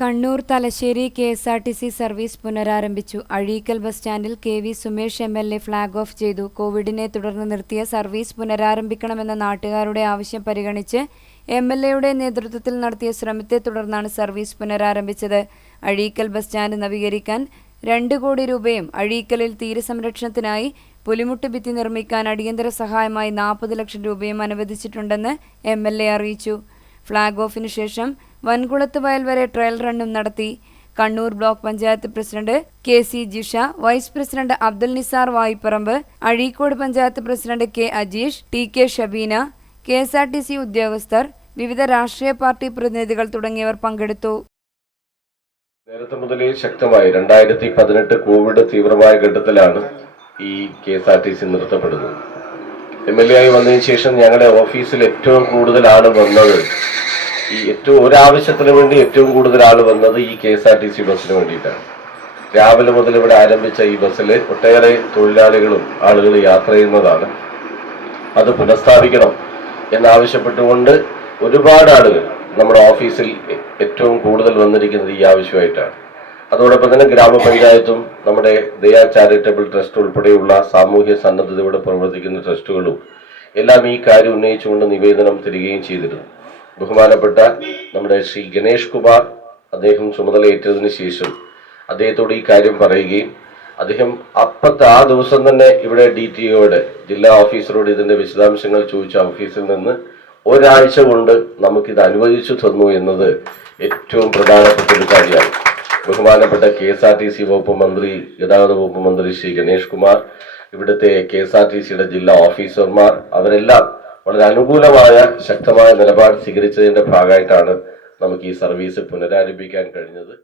Kannur Thalassery K S R T C service പുനരാരംഭിച്ചു. Azhikkal bus സ്റ്റാൻഡിൽ K V Sumesh M L A flag off ചെയ്തു. കോവിഡിനെ തുടർന്ന് നിർത്തിയ സർവീസ് പുനരാരംഭിക്കണമെന്ന നാട്ടുകാരുടെ ആവശ്യം പരിഗണിച്ച് എം എൽ എയുടെ നേതൃത്വത്തിൽ നടത്തിയ ശ്രമത്തെ തുടർന്നാണ് സർവീസ് പുനരാരംഭിച്ചത്. അഴീക്കൽ ബസ് സ്റ്റാൻഡ് നവീകരിക്കാൻ രണ്ട് കോടി രൂപയും അഴീക്കലിൽ തീരസംരക്ഷണത്തിനായി പുലിമുട്ട് ഭിത്തി നിർമ്മിക്കാൻ അടിയന്തര സഹായമായി നാൽപ്പത് ലക്ഷം രൂപയും അനുവദിച്ചിട്ടുണ്ടെന്ന് എം അറിയിച്ചു. ഫ്ളാഗ് ഓഫിനു ശേഷം വൻകുളത്ത് വയൽ വരെ ട്രയൽ റണ്ണും നടത്തി. Kannur block panchayat president K C Jisha vice president Abdul Nisar Vayipparamba Azhikode panchayat president K Ajeesh T K Shabeena K S R T C ഉദ്യോഗസ്ഥർ വിവിധ രാഷ്ട്രീയ പാർട്ടി പ്രതിനിധികൾ തുടങ്ങിയവർ പങ്കെടുത്തു. നേരത്തെ മുതലേ ശക്തമായി രണ്ടായിരത്തി പതിനെട്ട് കോവിഡ് തീവ്രമായ ഘട്ടത്തിലാണ് ഈ K S R T C നിർത്തപ്പെടുന്നത്. M L A ആയി വന്നതിന് ശേഷം ഞങ്ങളുടെ ഓഫീസിൽ ഏറ്റവും കൂടുതൽ ആൾ വന്നത്. ഈ ഏറ്റവും ഒരാവശ്യത്തിന് വേണ്ടി ഏറ്റവും കൂടുതൽ ആൾ വന്നത് ഈ K S R T C ബസ്സിന് വേണ്ടിയിട്ടാണ്. രാവിലെ മുതൽ ഇവിടെ ആരംഭിച്ച ഈ ബസ്സിൽ ഒട്ടേറെ തൊഴിലാളികളും ആളുകൾ യാത്ര ചെയ്യുന്നതാണ്. അത് പുനഃസ്ഥാപിക്കണം എന്നാവശ്യപ്പെട്ടുകൊണ്ട് ഒരുപാട് ആളുകൾ നമ്മുടെ ഓഫീസിൽ ഏറ്റവും കൂടുതൽ വന്നിരിക്കുന്നത് ഈ ആവശ്യമായിട്ടാണ്. അതോടൊപ്പം തന്നെ ഗ്രാമപഞ്ചായത്തും നമ്മുടെ ദയാ ചാരിറ്റബിൾ ട്രസ്റ്റ് ഉൾപ്പെടെയുള്ള സാമൂഹ്യ സന്നദ്ധതയോടെ പ്രവർത്തിക്കുന്ന ട്രസ്റ്റുകളും എല്ലാം ഈ കാര്യം ഉന്നയിച്ചുകൊണ്ട് നിവേദനം തരികയും ചെയ്തിരുന്നു. ബഹുമാനപ്പെട്ട നമ്മുടെ ശ്രീ ഗണേഷ് കുമാർ അദ്ദേഹം ചുമതലയേറ്റതിന് ശേഷം അദ്ദേഹത്തോട് ഈ കാര്യം പറയുകയും അദ്ദേഹം അപ്പത്തെ ആ ദിവസം തന്നെ ഇവിടെ ഡി ടി ഒയുടെ ജില്ലാ ഓഫീസറോട് ഇതിന്റെ വിശദാംശങ്ങൾ ചോദിച്ച ഓഫീസിൽ നിന്ന് ഒരാഴ്ച കൊണ്ട് നമുക്കിത് അനുവദിച്ചു തന്നു എന്നത് ഏറ്റവും പ്രധാനപ്പെട്ട ഒരു കാര്യമാണ്. ബഹുമാനപ്പെട്ട K S R T C വകുപ്പ് മന്ത്രി ഗതാഗത വകുപ്പ് മന്ത്രി ശ്രീ ഗണേഷ് കുമാർ ഇവിടുത്തെ കെ എസ് ആർ ടി സിയുടെ ജില്ലാ ഓഫീസർമാർ അവരെല്ലാം വളരെ അനുകൂലമായ ശക്തമായ നിലപാട് സ്വീകരിച്ചതിന്റെ ഭാഗമായിട്ടാണ് നമുക്ക് ഈ സർവീസ് പുനരാരംഭിക്കാൻ കഴിഞ്ഞത്.